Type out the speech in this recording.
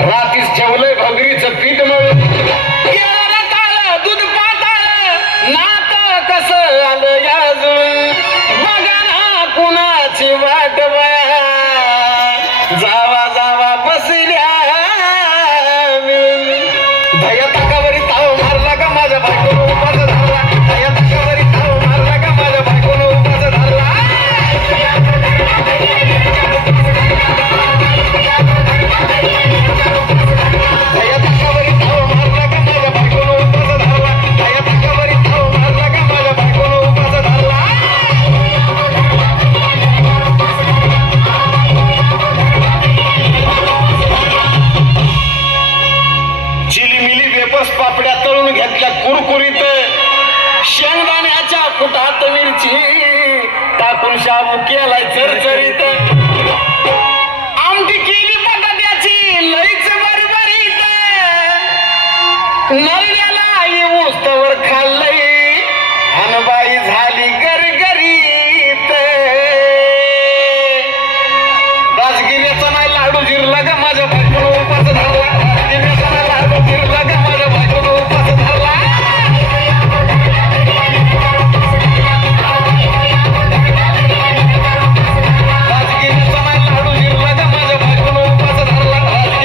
रात्रीच ठेवलंय भगरीचं पीठ मळून. दूध आलं अजून कुणाची जावा जावा बसल्या मिळून. भयता दिवस पापड्या तळून घेतल्या कुरकुरीत. शेंगदाण्याच्या कुटात मिरची टाकून शाबू केलाय चरचरीत. आमटी केली बटाट्याची लईच बरबरीत. नरी